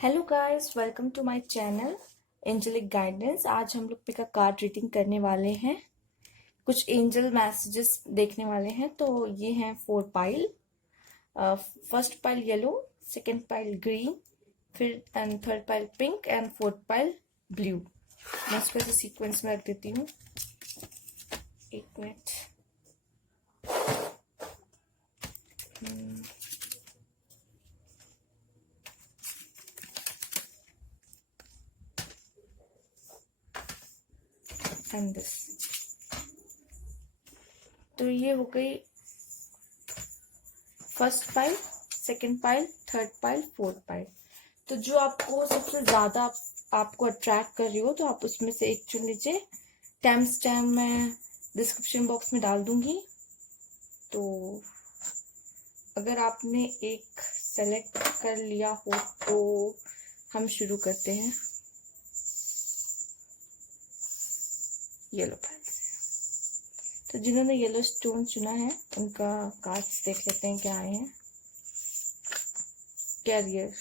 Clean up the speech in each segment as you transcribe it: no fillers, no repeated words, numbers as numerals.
Hello guys, welcome to my channel Angelic Guidance. आज हम लोग पिक अ कार्ड रीडिंग करने वाले हैं। कुछ एंजल मैसेजेस देखने वाले हैं। तो ये हैं 4 pile. First pile yellow, second pile green, फिर and third pile pink and fourth pile blue. मैं इसको ऐसे सीक्वेंस में रख देती हूँ। एक मिनट। And this. तो ये हो गई first pile, second pile, third pile, fourth pile. तो जो आपको सबसे ज्यादा आपको अट्रैक्ट कर रही हो तो आप उसमें से एक चुन लीजिए। टाइम स्टैम्प मैं डिस्क्रिप्शन बॉक्स में डाल दूंगी। तो अगर आपने एक सेलेक्ट कर लिया हो तो हम शुरू करते हैं। येलो पाइल से। तो जिन्होंने येलो स्टोन चुना है उनका कार्ड्स देख लेते हैं क्या आए हैं। कैरियर,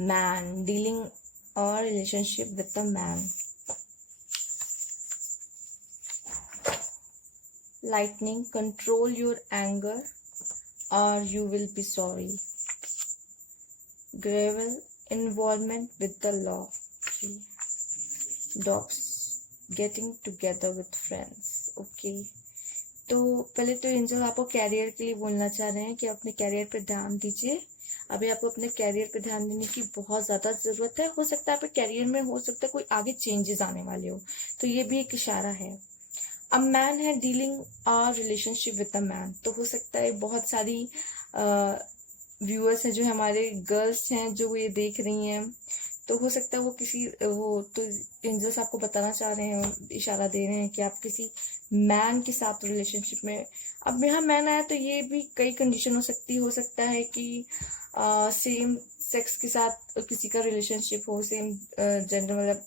मैन, डीलिंग और relationship with the man. Lightning, control your anger or you will be sorry. Gravel, involvement with the law. Dogs, getting together with friends. Okay. तो पहले तो एंजल आपको कैरियर के लिए बोलना चाह रहे हैं कि अपने कैरियर पे ध्यान दीजिए। अभी आपको अपने कैरियर पे ध्यान देने की बहुत ज्यादा जरूरत है। हो सकता है आपके कैरियर में हो सकता है कोई आगे चेंजेस आने वाले हो, तो ये भी एक इशारा है। अब मैन है, डीलिंग और रिलेशनशिप विद अ मैन। तो हो सकता है बहुत सारी व्यूअर्स हैं जो हमारे गर्ल्स हैं जो ये देख रही हैं। तो हो सकता है वो किसी वो तो एंजल्स आपको बताना चाह रहे हैं, इशारा दे रहे हैं कि आप किसी मैन के साथ रिलेशनशिप में। अब यहाँ मैन आया तो ये भी कई कंडीशन हो सकता है कि सेम सेक्स के साथ किसी का रिलेशनशिप हो, सेम जेंडर, मतलब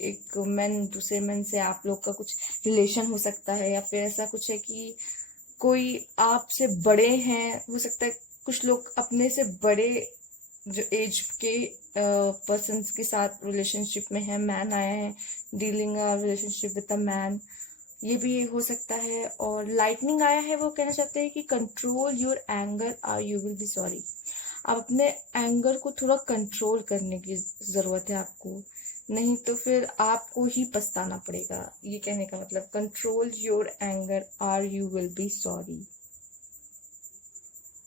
एक मैन दूसरे मैन से आप लोग का कुछ रिलेशन हो सकता है। या फिर ऐसा कुछ है कि कोई आपसे बड़े हैं। हो सकता है कुछ लोग अपने से बड़े जो एज के पर्सन के साथ रिलेशनशिप में है। मैन आया है, dealing relationship with a man, ये भी हो सकता है। और लाइटनिंग आया है, वो कहना चाहते हैं कि कंट्रोल योर एंगर और यू विल बी सॉरी। आप अपने एंगर को थोड़ा कंट्रोल करने की जरूरत है आपको, नहीं तो फिर आपको ही पछताना पड़ेगा। ये कहने का मतलब कंट्रोल योर एंगर और यू विल बी सॉरी।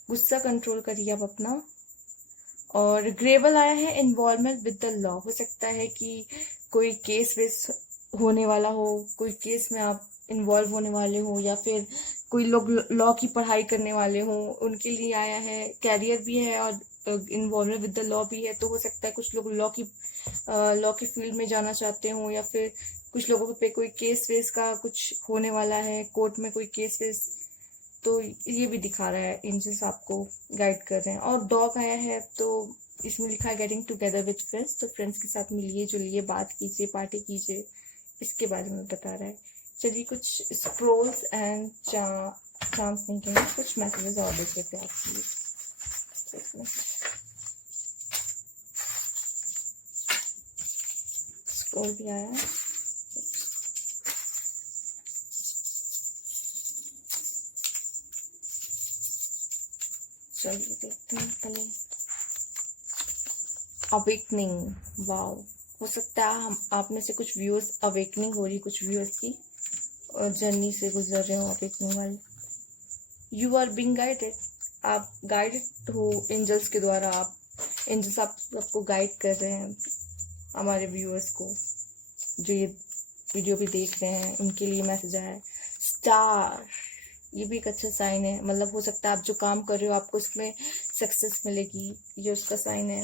गुस्सा कंट्रोल करिए आप अपना। और ग्रेवल आया है, इन्वॉल्वमेंट विद द लॉ। हो सकता है कि कोई केस वेस होने वाला हो, कोई केस में आप इन्वॉल्व होने वाले हो, या फिर कोई लोग लॉ की पढ़ाई करने वाले हो, उनके लिए आया है। कैरियर भी है और इन्वॉल्वमेंट विद द लॉ भी है। तो हो सकता है कुछ लोग लॉ की फील्ड में जाना चाहते हो, या फिर कुछ लोगों पे कोई केस वेस का कुछ होने वाला है, कोर्ट में कोई केस वेस। तो ये भी दिखा रहा है, एंजल्स आपको गाइड कर रहे हैं। और डॉग आया है तो इसमें लिखा है गेटिंग टुगेदर विद फ्रेंड्स। तो फ्रेंड्स के साथ मिलिए जुलिए, बात कीजिए, पार्टी कीजिए, इसके बारे में बता रहा है। चलिए कुछ स्क्रोल्स एंड चांस नहीं कहेंगे, कुछ मैसेजेस और देख लेते हैं आपके लिए। स्क्रोल भी आया है। चलिए देखते हैं पहले। Awakening, wow. हो सकता है हम आप में से कुछ व्यूअर्स अवेकनिंग हो रही, कुछ व्यूअर्स की जर्नी से गुजर रहे हो अवेकनिंग वाली। यू आर बीइंग गाइडेड, आप गाइडेड हो एंजल्स के द्वारा। आप एंजल्स आपको गाइड कर रहे हैं। हमारे व्यूअर्स को जो ये वीडियो भी देख रहे हैं उनके लिए मैसेज आया है। स्टार, ये भी एक अच्छा साइन है। मतलब हो सकता है आप जो काम कर रहे हो आपको उसमें सक्सेस मिलेगी, ये उसका साइन है।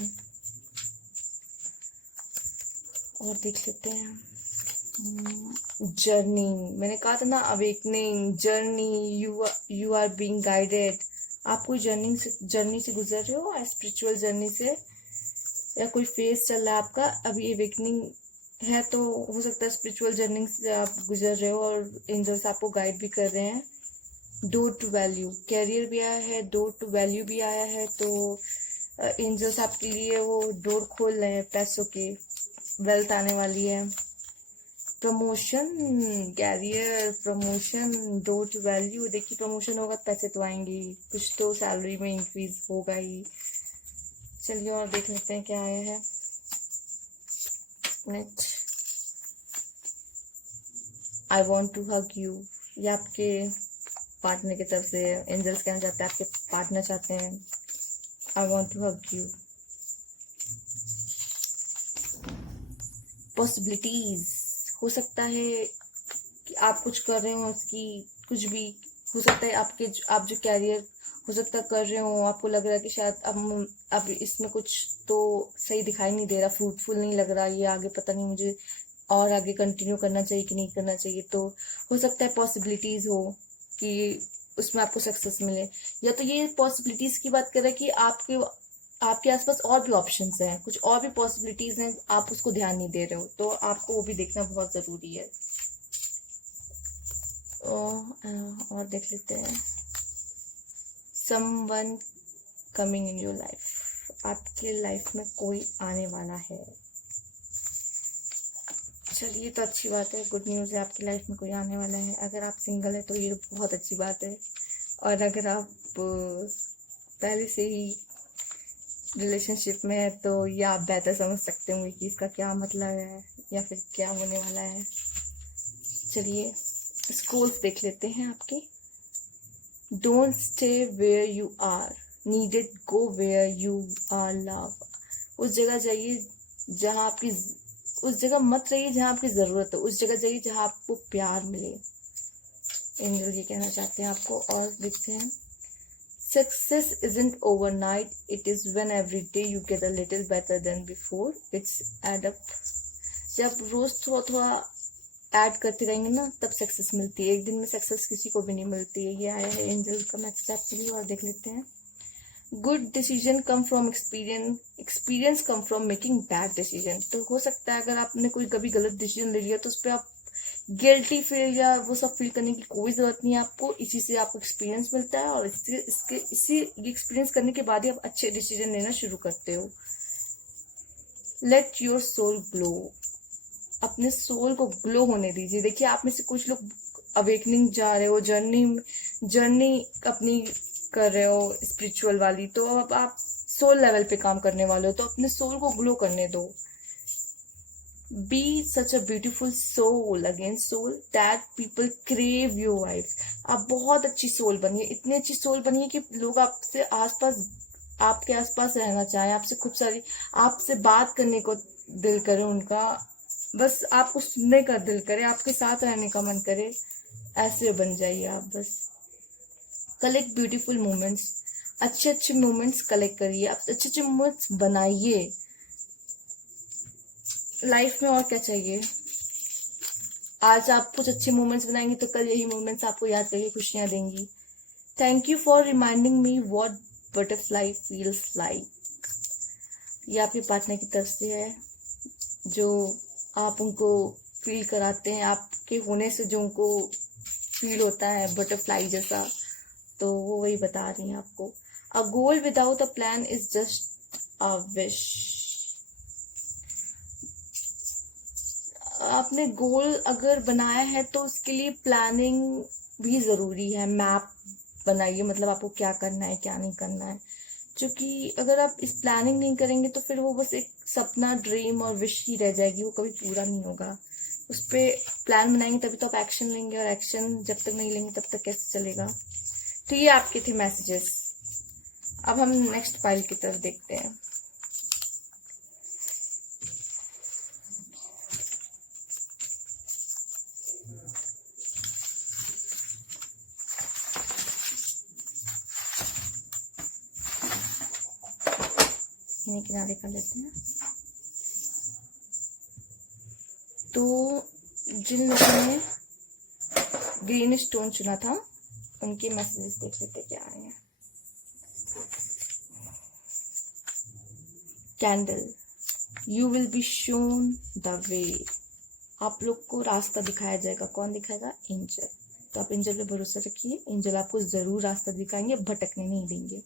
और देख लेते हैं जर्नी। मैंने कहा था ना, awakening, journey, you are being guided. आप कोई जर्नी से गुजर रहे हो, स्पिरिचुअल जर्नी से, या कोई फेज चल रहा है आपका। अभी अवेकनिंग है तो हो सकता है स्पिरिचुअल जर्नी से आप गुजर रहे हो और एंजल्स आपको गाइड भी कर रहे हैं। डोर टू वैल्यू, कैरियर भी आया है, डोर टू वैल्यू भी आया है। तो एंजल्स आपके लिए वो डोर खोल रहे हैं पैसों के, वेल्थ आने वाली है। Promotion, career, promotion, door to value. देखिए प्रमोशन होगा तो पैसे तो आएंगे, कुछ तो सैलरी में इंक्रीज होगा ही। चलिए और देख लेते हैं क्या आया है next. I want to hug you, ये आपके पार्टनर की तरफ से एंजल्स कहना चाहते हैं, आपके पार्टनर चाहते हैं I want to hug you. Possibilities, हो सकता है कि आप कुछ कर रहे हो, उसकी कुछ भी हो सकता है। आप जो कैरियर हो सकता है कर रहे हो, आपको लग रहा है कि शायद अब इसमें कुछ तो सही दिखाई नहीं दे रहा, फ्रूटफुल नहीं लग रहा, ये आगे पता नहीं मुझे और आगे कंटिन्यू करना चाहिए कि नहीं करना चाहिए। तो हो सकता है पॉसिबिलिटीज हो कि उसमें आपको सक्सेस मिले, या तो ये पॉसिबिलिटीज की बात करें कि आपके आसपास और भी ऑप्शंस हैं, कुछ और भी पॉसिबिलिटीज हैं, आप उसको ध्यान नहीं दे रहे हो, तो आपको वो भी देखना बहुत जरूरी है। और देख लेते हैं someone coming in your life, आपके लाइफ में कोई आने वाला है। चलिए तो अच्छी बात है, गुड न्यूज़ है, आपकी लाइफ में कोई आने वाला है। अगर आप सिंगल है तो ये बहुत अच्छी बात है, और अगर आप पहले से ही रिलेशनशिप में है तो ये आप बेहतर समझ सकते होंगे कि इसका क्या मतलब है या फिर क्या होने वाला है। चलिए स्क्रोल्स देख लेते हैं आपके। Don't stay where you are needed, go where you are love. उस जगह जाइए जहाँ आपकी, उस जगह मत रहिए जहाँ आपकी ज़रूरत हो, उस जगह जाइए जहाँ आपको प्यार मिले। एंजल ये कहना चाहते हैं आपको। और देखते हैं success isn't overnight, it is when every day you get a little better than before, it's add up. जब रोज़ थोड़ा थोड़ा ऐड करते रहेंगे ना तब सक्सेस मिलती है, एक दिन में सक्सेस किसी को भी नहीं मिलती है। ये आया है एंजल का मैसेज आपके लिए। और देख लेते हैं good decision come from experience, experience come from making bad decision. तो हो सकता है अगर आपने कोई कभी गलत डिसीजन ले लिया तो उस पर आप गिल्टी फील या वो सब फील करने की कोई जरूरत नहीं है आपको। इसी से आपको एक्सपीरियंस मिलता है, और इसी एक्सपीरियंस करने के बाद ही आप अच्छे डिसीजन लेना शुरू करते हो। लेट योर सोल ग्लो, अपने सोल को ग्लो होने दीजिए। देखिए आप में से कुछ लोग अवेकनिंग जा रहे हो, जर्नी अपनी कर रहे हो स्पिरिचुअल वाली, तो अब आप सोल लेवल पे काम करने वाले हो, तो अपने सोल को ग्लो करने दो। Be such a beautiful soul, again soul, that people crave your wife. आप बहुत अच्छी सोल बनिए, इतनी अच्छी सोल बनिए कि लोग आपसे आसपास, आपके आसपास रहना चाहें, आपसे खूब सारी, आपसे बात करने को दिल करे उनका, बस आपको सुनने का दिल करे, आपके साथ रहने का मन करे। ऐसे बन जाइए आप बस। कलेक्ट ब्यूटीफुल मोमेंट्स, अच्छे अच्छे मोमेंट्स कलेक्ट करिए, आप अच्छे अच्छे मोमेंट्स बनाइए। लाइफ में और क्या चाहिए। आज आप कुछ अच्छे मोमेंट्स बनाएंगे तो कल यही मोमेंट्स आपको याद करके खुशियां देंगी। Thank you for reminding me what butterfly feels like. ये आपके पार्टनर की तरफ से है, जो आप उनको फील कराते हैं, आपके होने से जो उनको फील होता है बटरफ्लाई जैसा, तो वो वही बता रही हैं आपको। A goal without a plan is just a wish. आपने गोल अगर बनाया है तो उसके लिए प्लानिंग भी ज़रूरी है। मैप बनाइए, मतलब आपको क्या करना है क्या नहीं करना है, क्योंकि अगर आप इस प्लानिंग नहीं करेंगे तो फिर वो बस एक सपना, ड्रीम और विश ही रह जाएगी, वो कभी पूरा नहीं होगा। उस पर प्लान बनाएंगे तभी तो आप एक्शन लेंगे, और एक्शन जब तक नहीं लेंगे तब तक कैसे चलेगा। तो ये आपके थे मैसेजेस। अब हम नेक्स्ट फाइल की तरफ देखते हैं। इन्हें किनारे कर लेते हैं। तो जिन लोगों ने ग्रीन स्टोन चुना था उनके मैसेजेस देख लेते क्या आए हैं। Candle, you will be shown the way, आप लोग को रास्ता दिखाया जाएगा। कौन दिखाएगा? एंजल। तो आप एंजल पे भरोसा रखिए, एंजल आपको जरूर रास्ता दिखाएंगे, भटकने नहीं देंगे।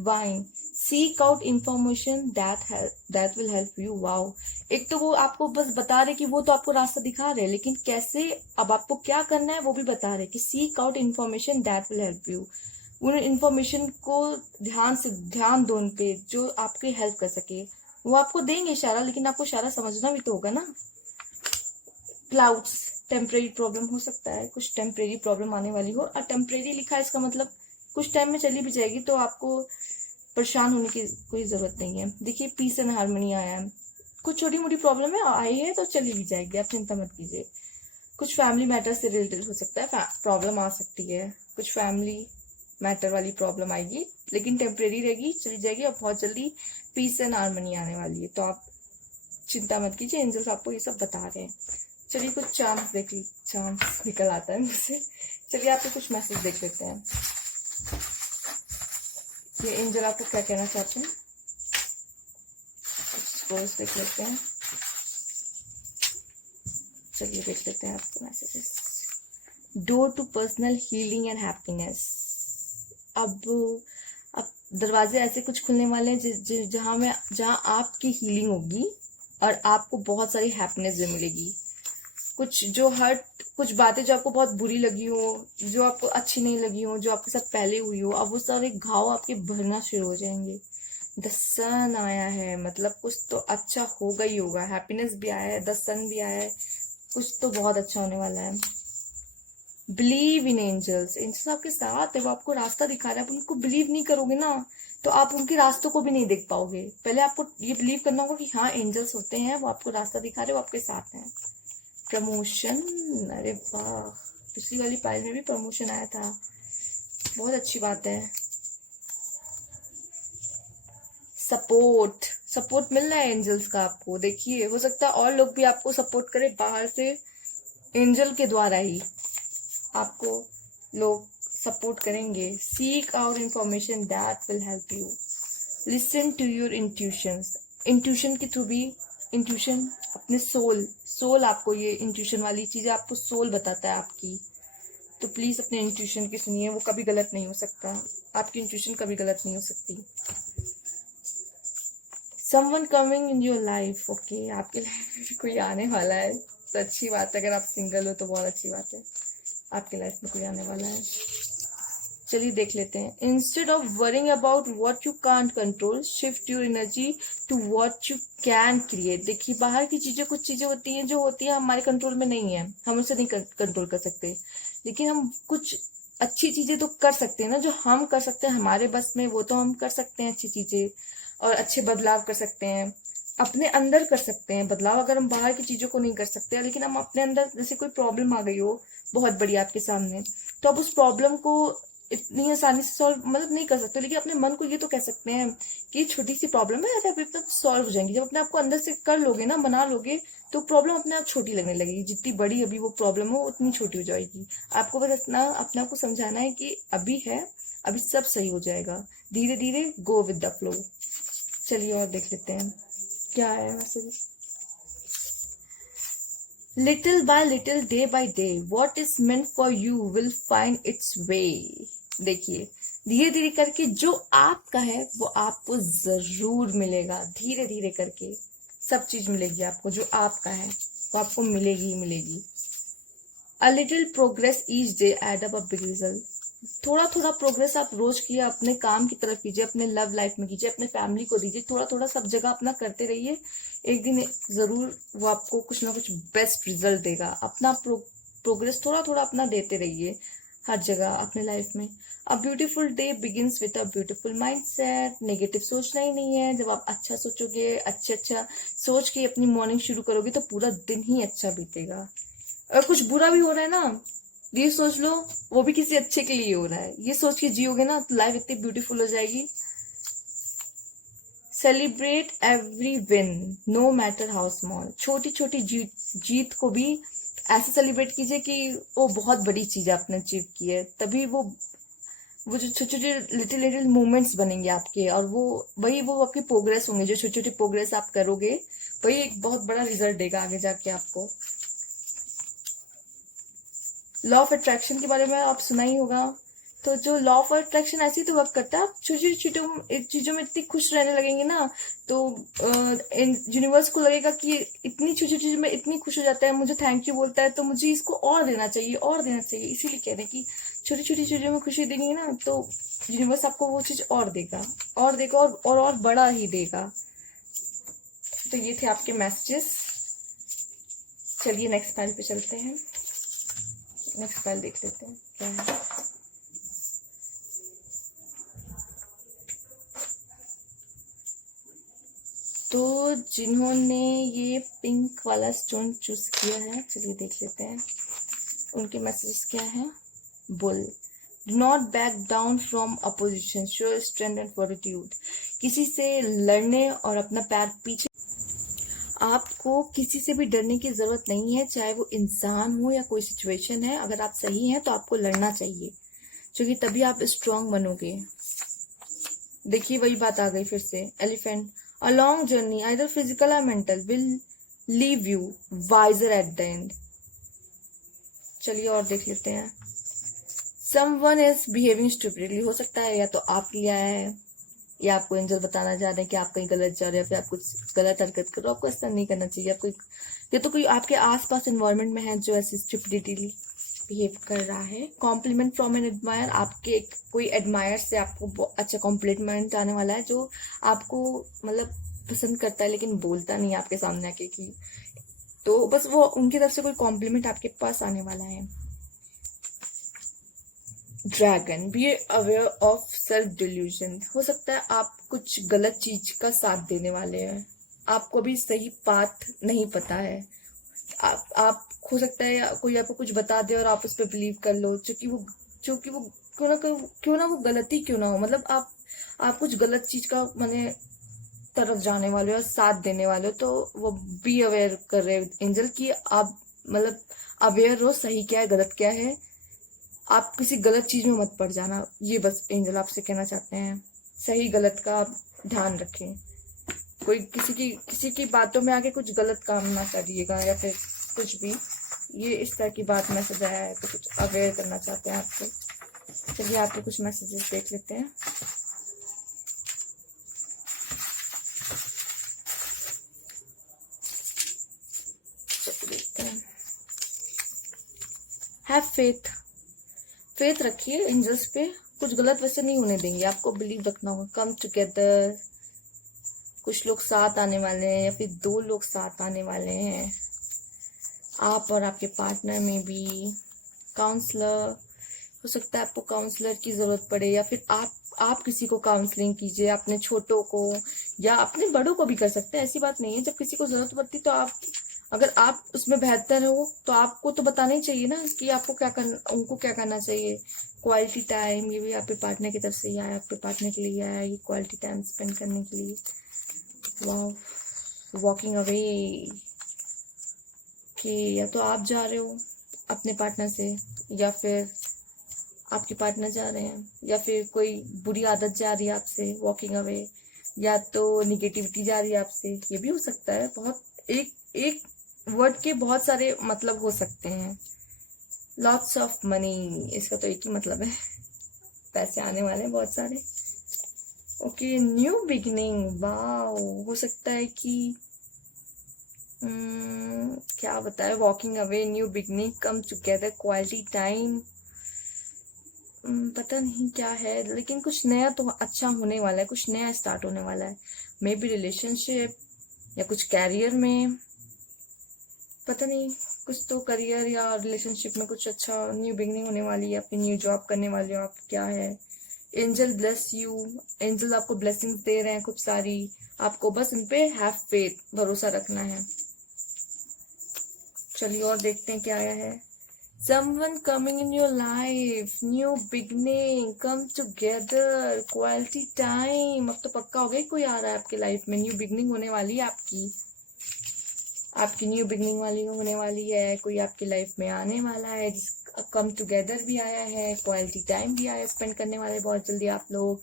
Wine, seek out information that will help you. Wow, एक तो वो आपको बस बता रहे कि वो तो आपको रास्ता दिखा रहे हैं, लेकिन कैसे, अब आपको क्या करना है वो भी बता रहे कि seek out information that will help you. उन इंफॉर्मेशन को ध्यान दो उन पे जो आपकी हेल्प कर सके। वो आपको देंगे इशारा, लेकिन आपको इशारा समझना भी तो होगा ना। क्लाउड्स, टेम्परेरी प्रॉब्लम हो सकता है, कुछ टेम्परेरी प्रॉब्लम आने वाली हो, और टेम्परेरी लिखा है इसका मतलब कुछ टाइम में चली भी जाएगी, तो आपको परेशान होने की कोई जरूरत नहीं है। देखिए पीस एंड हार्मनी आया है, कुछ छोटी मोटी प्रॉब्लम है आई है तो चली भी जाएगी, आप चिंता मत कीजिए। कुछ फैमिली मैटर से रिलेटेड हो सकता है, प्रॉब्लम आ सकती है, कुछ फैमिली मैटर वाली प्रॉब्लम आएगी, लेकिन टेम्परेरी रहेगी, चली जाएगी, और बहुत जल्दी पीस एंड हार्मनी आने वाली है, तो आप चिंता मत कीजिए, एंजल्स आपको ये सब बता रहे हैं। चलिए कुछ चांस निकल आता है मुझसे। चलिए आपको कुछ मैसेज देख लेते हैं, ये एंजल आपको क्या कहना चाहते हैं, कुछ देख लेते हैं। चलिए देख लेते हैं आपके messages. Door to personal healing and happiness. अब दरवाजे ऐसे कुछ खुलने वाले हैं जहां आपकी हीलिंग होगी और आपको बहुत सारी हैप्पीनेस भी मिलेगी। कुछ बातें जो आपको बहुत बुरी लगी हो, जो आपको अच्छी नहीं लगी हो, जो आपके साथ पहले हुई हो, अब वो सारे घाव आपके भरना शुरू हो जाएंगे। द सन आया है, मतलब कुछ तो अच्छा होगा ही होगा, हैप्पीनेस भी आया है, द सन भी आया है, कुछ तो बहुत अच्छा होने वाला है। बिलीव इन एंजल्स, एंजल्स आपके साथ है, वो आपको रास्ता दिखा रहा है। आप उनको बिलीव नहीं करोगे ना तो आप उनके रास्तों को भी नहीं देख पाओगे। पहले आपको ये बिलीव करना होगा कि हाँ एंजल्स होते हैं, वो आपको रास्ता दिखा रहे हैं, वो आपके साथ हैं। प्रमोशन, अरे वाह, पिछली वाली पाइल में भी प्रमोशन आया था, बहुत अच्छी बात है। सपोर्ट मिल रहा है एंजल्स का आपको। देखिए हो सकता है और लोग भी आपको सपोर्ट करें बाहर से, एंजल के द्वारा ही आपको लोग सपोर्ट करेंगे। Seek out information that will help you. Listen to your intuitions, intuition के थ्रू भी, इंट्यूशन अपने सोल आपको, ये इंट्यूशन वाली चीजें आपको सोल बताता है आपकी, तो प्लीज अपने इंट्यूशन की सुनिए, वो कभी गलत नहीं हो सकता, आपकी इंट्यूशन कभी गलत नहीं हो सकती। Someone coming in your life, okay, आपके लाइफ में भी कोई आने वाला है, तो अच्छी बात है। अगर आप सिंगल हो तो बहुत अच्छी बात है, आपके लाइफ में कोई आने वाला है। चलिए देख लेते हैं। Instead of worrying about what you can't control, shift your energy to what you can create. देखिए बाहर की चीजें, कुछ चीजें होती हैं जो होती है हमारे कंट्रोल में नहीं है, हम उसे नहीं कंट्रोल कर सकते, लेकिन हम कुछ अच्छी चीजें तो कर सकते हैं ना, जो हम कर सकते हैं हमारे बस में, वो तो हम कर सकते हैं अच्छी चीजें, और अच्छे बदलाव कर सकते हैं, अपने अंदर कर सकते हैं बदलाव। अगर हम बाहर की चीजों को नहीं कर सकते, लेकिन हम अपने अंदर, जैसे कोई प्रॉब्लम आ गई हो बहुत बड़ी आपके सामने, तो आप उस प्रॉब्लम को इतनी आसानी से सॉल्व मतलब नहीं कर सकते, लेकिन अपने मन को ये तो कह सकते हैं कि छोटी सी प्रॉब्लम है, अरे अभी तक सॉल्व हो जाएंगी। जब अपने आप को अंदर से कर लोगे ना, बना लोगे, तो प्रॉब्लम अपने आप छोटी लगने लगेगी, जितनी बड़ी अभी वो प्रॉब्लम हो उतनी छोटी हो जाएगी। आपको बस इतना अपने आप को समझाना है कि अभी है, अभी सब सही हो जाएगा, धीरे धीरे गो विद द फ्लो। चलिए और देख लेते हैं क्या है message. Little by little, day by day, what is meant for you will find its way. देखिए धीरे धीरे करके जो आपका है वो आपको जरूर मिलेगा, धीरे धीरे करके सब चीज मिलेगी आपको, जो आपका है वो आपको मिलेगी ही मिलेगी। A little progress each day add up a big result. थोड़ा थोड़ा प्रोग्रेस आप रोज कीजिए, अपने काम की तरफ कीजिए, अपने लव लाइफ में कीजिए, अपने फैमिली को दीजिए, थोड़ा थोड़ा सब जगह अपना करते रहिए, एक दिन जरूर वो आपको कुछ ना कुछ बेस्ट रिजल्ट देगा। अपना प्रोग्रेस थोड़ा थोड़ा अपना देते रहिए हर जगह अपने लाइफ में। A beautiful day begins with a beautiful mindset. Negative सोचना ही नहीं है, जब आप अच्छा सोचोगे, अच्छा सोच के अपनी मॉर्निंग शुरू करोगे तो पूरा दिन ही अच्छा बीतेगा। अगर कुछ बुरा भी हो रहा है ना, ये सोच लो वो भी किसी अच्छे के लिए हो रहा है, ये सोच के जियोगे ना तो लाइफ इतनी ब्यूटीफुल हो जाएगी। Celebrate every win no matter how small. छोटी छोटी जीत को भी ऐसे सेलिब्रेट कीजिए कि वो बहुत बड़ी चीज आपने अचीव की है, तभी वो जो छोटे छोटे लिटिल लिटिल मूवमेंट्स बनेंगे आपके, और वो आपकी प्रोग्रेस होंगे, जो छोटी छोटी प्रोग्रेस आप करोगे वही एक बहुत बड़ा रिजल्ट देगा आगे जाके आपको। लॉ ऑफ अट्रैक्शन के बारे में आप सुना ही होगा। तो जो लॉ ऑफ अट्रैक्शन ऐसे ही तो वर्क करता है, आप छोटी छोटी चीजों में इतनी खुश रहने लगेंगे ना, तो यूनिवर्स को लगेगा कि इतनी छोटी छोटी चीजों में इतनी खुश हो जाता है, मुझे थैंक यू बोलता है, तो मुझे इसको और देना चाहिए और देना चाहिए। इसीलिए कह रहे हैं कि छोटी छोटी चीजों में खुशी देंगे ना, तो यूनिवर्स आपको वो चीज और देगा और देगा और बड़ा ही देगा। तो ये थे आपके मैसेजेस। चलिए नेक्स्ट फाइल पे चलते हैं। नेक्स्ट फाइल देख लेते हैं क्या है। तो जिन्होंने ये पिंक वाला स्टोन चूज किया है, चलिए देख लेते हैं उनके मैसेजेस क्या है। Bull, do not back down from opposition, show strength and fortitude. किसी से लड़ने और अपना पैर पीछे, आपको किसी से भी डरने की जरूरत नहीं है, चाहे वो इंसान हो या कोई सिचुएशन है। अगर आप सही हैं तो आपको लड़ना चाहिए, क्योंकि तभी आप स्ट्रांग बनोगे। देखिए वही बात आ गई फिर से। Elephant, a long journey either physical और mental will leave you wiser at the end. चलिए और देख लेते हैं। समवन इज बिहेविंग स्टूपिडली, हो सकता है या तो आप लिया है या आपको एंजल बताना चाह रहे हैं कि आप कहीं गलत जा रहे हैं, फिर आप कुछ गलत हरकत करो। आपको ऐसा नहीं करना चाहिए। आपको या तो कोई आपके आसपास एनवायरनमेंट में है जो ऐसे स्टूपिडिटी बिहेव कर रहा है। कॉम्प्लीमेंट फ्रॉम एन एडमायर, आपके कोई एडमायर से आपको अच्छा कॉम्प्लीमेंट आने वाला है, जो आपको मतलब पसंद करता है लेकिन बोलता नहीं आपके सामने आके कि, तो बस वो उनकी तरफ से कोई कॉम्प्लीमेंट आपके पास आने वाला है। Dragon, be aware of self delusion, हो सकता है आप कुछ गलत चीज का साथ देने वाले हैं। आपको भी सही पाथ नहीं पता है। आप हो सकता है कोई आपको कुछ बता दे और आप उस पर बिलीव कर लो, क्योंकि वो क्यों ना वो गलती क्यों ना हो, मतलब आप कुछ गलत चीज का माने तरफ जाने वाले हो और साथ देने वाले हो। तो वो बी अवेयर कर रहे हैं एंजल की, आप मतलब अवेयर हो सही क्या है गलत क्या है, आप किसी गलत चीज में मत पड़ जाना। ये बस एंजल आपसे कहना चाहते हैं। सही गलत का आप ध्यान रखें। कोई किसी की बातों में आके कुछ गलत काम ना करिएगा या फिर कुछ भी। ये इस तरह की बात मैसेज आया है तो कुछ अवेयर करना चाहते हैं आपको। चलिए आपके कुछ मैसेजेस देख लेते हैं। देखते हैं। हैव फेथ, फेथ रखिए एंजल्स पे, कुछ गलत वैसे नहीं होने देंगे, आपको बिलीव रखना होगा। कम टुगेदर, कुछ लोग साथ आने वाले हैं या फिर 2 लोग साथ आने वाले हैं, आप और आपके पार्टनर में भी। काउंसलर, हो सकता है आपको काउंसलर की जरूरत पड़े या फिर आप किसी को काउंसलिंग कीजिए, अपने छोटों को या अपने बड़ों को भी कर सकते हैं। ऐसी बात नहीं है, जब किसी को जरूरत पड़ती तो आप, अगर आप उसमें बेहतर हो तो आपको तो बताना ही चाहिए ना कि आपको क्या करना, उनको क्या करना चाहिए। क्वालिटी टाइम, ये भी आपके पार्टनर की तरफ से ही आया, आपके पार्टनर के लिए आया ये क्वालिटी टाइम स्पेंड करने के लिए। वाह, वॉकिंग अवे, कि या तो आप जा रहे हो अपने पार्टनर से या फिर आपके पार्टनर जा रहे हैं, या फिर कोई बुरी आदत जा रही है आपसे, वॉकिंग अवे, या तो निगेटिविटी जा रही है आपसे, ये भी हो सकता है। बहुत एक वर्ड के बहुत सारे मतलब हो सकते हैं। लॉट्स ऑफ मनी, इसका तो एक ही मतलब है, पैसे आने वाले हैं बहुत सारे। ओके, न्यू बिगिनिंग, वाओ, हो सकता है कि क्या बताए, walking away, new beginning, come together, quality time, पता नहीं क्या है, लेकिन कुछ नया तो अच्छा होने वाला है, कुछ नया स्टार्ट होने वाला है। मे बी रिलेशनशिप या कुछ कैरियर में, पता नहीं, कुछ तो करियर या रिलेशनशिप में कुछ अच्छा न्यू बिगिनिंग होने वाली है। अपनी न्यू जॉब करने वाले हो आप, क्या है। एंजल ब्लेस यू, एंजल आपको ब्लेसिंग्स दे रहे हैं खूब सारी, आपको बस इन पे हैव फेथ, भरोसा रखना है। चलिए और देखते हैं क्या आया है। Someone coming in your life, new beginning, come together, quality time। अब तो पक्का हो गया कोई आ रहा है आपके लाइफ में, न्यू बिगनिंग होने वाली है आपकी न्यू बिगनिंग वाली होने वाली है, कोई आपकी लाइफ में आने वाला है। कम टुगेदर भी आया है, क्वालिटी टाइम भी आया, स्पेंड करने वाले बहुत जल्दी आप लोग।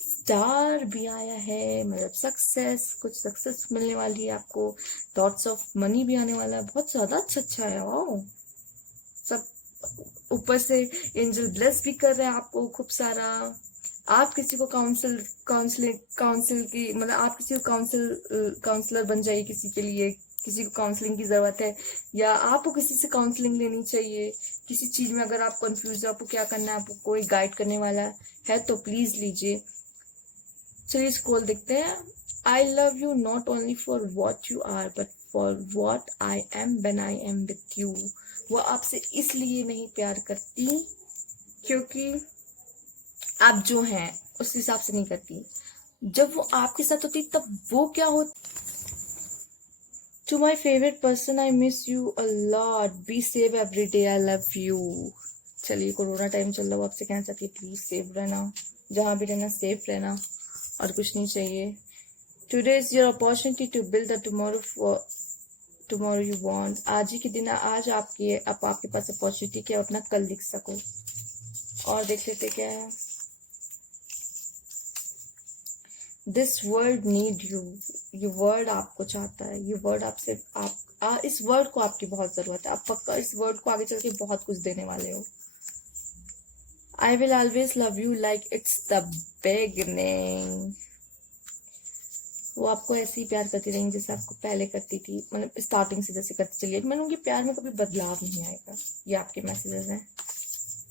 स्टार भी आया है, मतलब सक्सेस, कुछ सक्सेस मिलने वाली है आपको। थॉट्स ऑफ मनी भी आने वाला है, बहुत ज्यादा अच्छा है। वाओ, सब ऊपर से एंजल ब्लेस भी कर रहे हैं आपको खूब सारा। आप किसी को काउंसिल की मतलब आप किसी को काउंसलर बन जाइए किसी के लिए, किसी को काउंसलिंग की जरूरत है या आपको किसी से काउंसलिंग लेनी चाहिए किसी चीज में, अगर आप कंफ्यूज हो आपको क्या करना है, आपको कोई गाइड करने वाला है तो प्लीज लीजिए। चलिए स्क्रॉल देखते हैं। I love you not only for what you are but for what I am when I am with you. वो आपसे इसलिए नहीं प्यार करती क्योंकि आप जो हैं उस हिसाब से नहीं करती, जब वो आपके साथ होती तब वो क्या होती। To my favourite person I miss you a lot, be save every day, I love you. चलिए कोरोना टाइम चल रहा है, वो आपसे कहना चाहती है प्लीज सेफ रहना, जहां भी रहना सेफ रहना और कुछ नहीं चाहिए। Today is your opportunity to build the tomorrow you want. आज ही के दिन, आज आपके पास अपॉर्चुनिटी कि आप अपना कल लिख सको। और देख लेते क्या है। दिस वर्ल्ड नीड यू, ये वर्ड आपको चाहता है, ये वर्ड आपसे इस वर्ड को आपकी बहुत जरूरत है। आप पक्का इस वर्ड को आगे चल के बहुत कुछ देने वाले हो। I will always love you like it's the beginning. वो आपको ऐसे ही प्यार करती रहेंगी जैसे आपको पहले करती थी, मतलब स्टार्टिंग से जैसे करती चलिए। मैंने उनके प्यार में कभी बदलाव नहीं आएगा। ये आपके मैसेजेस हैं।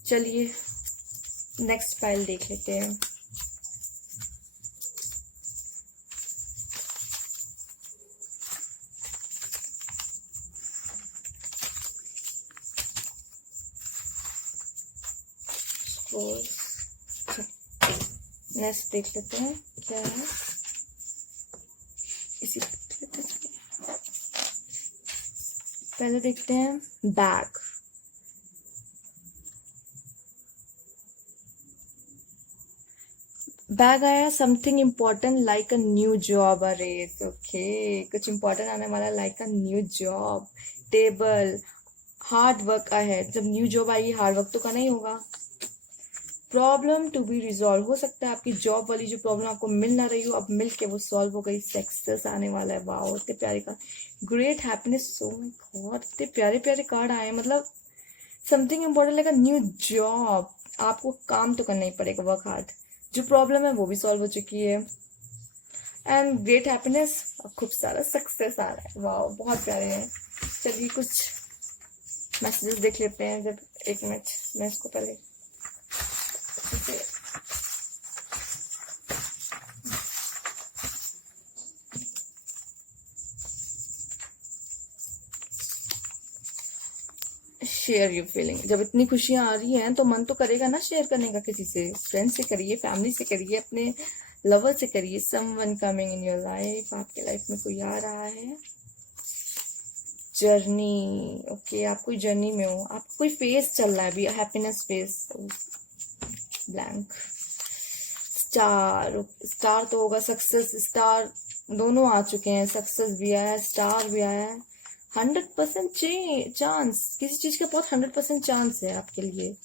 चलिए नेक्स्ट फाइल देख लेते हैं। नेक्स्ट देख लेते हैं क्या है। इसी पहले देखते हैं बैग। बैग आया something important like a new job. अरे ओके, कुछ इम्पोर्टेंट आने वाला like a new job. Table, hard work ahead. जब न्यू जॉब आएगी हार्ड वर्क तो करना ही होगा। प्रॉब्लम टू बी रिजॉल्व, हो सकता है आपकी जॉब वाली जो प्रॉब्लम आपको मिल ना रही हो अब मिल के वो सॉल्व हो गई। सक्सेस आने वाला है। वाह इतने प्यारे card. Great happiness, so my God इतने प्यारे प्यारे कार्ड आए। मतलब something important like a new job. आपको काम तो करना ही पड़ेगा, वर्क हार्ड। जो प्रॉब्लम है वो भी सॉल्व हो चुकी है। एंड ग्रेट हैप्पीनेस, खूब सारा सक्सेस आ रहा है। वाह बहुत प्यारे हैं। चलिए कुछ मैसेजेस देख लेते हैं। जब एक मिनट मैं इसको पहले शेयर योर फीलिंग। जब इतनी खुशियां आ रही हैं तो मन तो करेगा ना शेयर करने का किसी से। फ्रेंड से करिए, फैमिली से करिए, अपने लवर से करिए। Someone coming in your life, आपके लाइफ में कोई आ रहा है। जर्नी, ओके आप कोई जर्नी में हो, आप कोई फेस चल रहा है अभी, happiness face. Blank. Star, star तो होगा सक्सेस स्टार, दोनों आ चुके हैं। सक्सेस भी आया, स्टार भी आया है। 100% चांस, किसी चीज का बहुत 100% चांस है आपके लिए।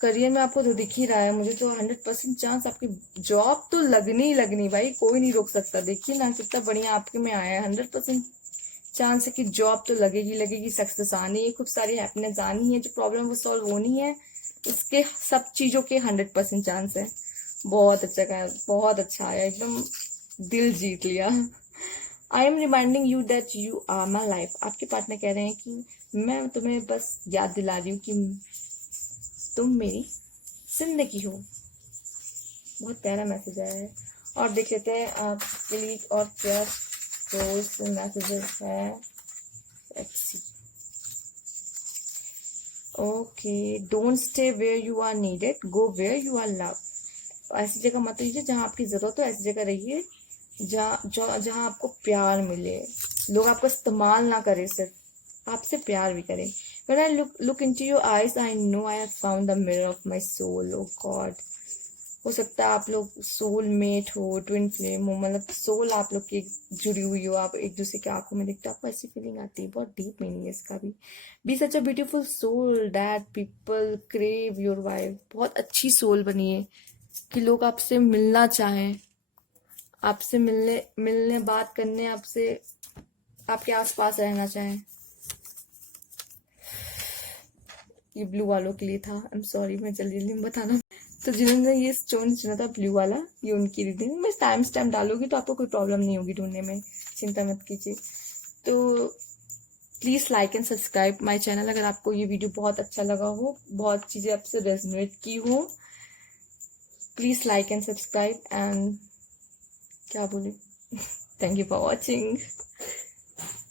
करियर में आपको तो दिख ही रहा है मुझे तो 100% चांस। आपकी जॉब तो लगनी ही लगनी भाई, कोई नहीं रोक सकता। देखिए ना कितना बढ़िया आपके में आया है। 100% चांस है कि जॉब तो लगेगी लगेगी, सक्सेस आनी है, खूब सारी हैप्पीनेस आनी है, जो प्रॉब्लम वो सॉल्व होनी है, इसके सब चीजों के 100% चांस है। बहुत अच्छा कहा, बहुत अच्छा आया, एकदम दिल जीत लिया। I am reminding you that you are my life. आपके पार्टनर कह रहे हैं कि मैं तुम्हें बस याद दिला रही हूँ कि तुम मेरी जिंदगी हो। बहुत प्यारा मैसेज आया है। और देख लेते हैं आपके लिए और क्या रोज मैसेजेस है। Okay, don't stay where you are needed, go where you are love. ऐसी जगह मत रहिए जहाँ आपकी जरूरत हो, ऐसी जगह रहिए जहाँ आपको प्यार मिले, लोग आपका इस्तेमाल ना करें, सिर्फ आपसे प्यार भी करें। When I look into your eyes, I know I have found the mirror of my soul. Oh God, हो सकता है आप लोग सोल मेट हो, ट्विन फ्लेम हो, मतलब सोल आप लोग की जुड़ी हुई हो, आप एक दूसरे के आंखों में दिखते हो, आपको ऐसी फीलिंग आती है। बहुत डीप मीनिंग है इसका भी। Be such a beautiful soul that people crave your wife. बहुत अच्छी सोल बनिए कि लोग आपसे मिलना चाहें, आपसे मिलने बात करने, आपसे आपके आसपास रहना चाहें। ये ब्लू वालों के लिए था। आई एम सॉरी, मैं जल्दी जल्दी में बताना। तो जिन्होंने ये स्टोन चुना था ब्लू वाला, ये उनकी रीडिंग। मैं टाइम स्टैम्प डालूंगी तो आपको कोई प्रॉब्लम नहीं होगी ढूंढने में, चिंता मत कीजिए। तो please like and subscribe my channel अगर आपको ये वीडियो बहुत अच्छा लगा हो, बहुत चीज़ें आपसे रेजोनेट की हो। Please like and subscribe and क्या बोले, थैंक यू फॉर वॉचिंग।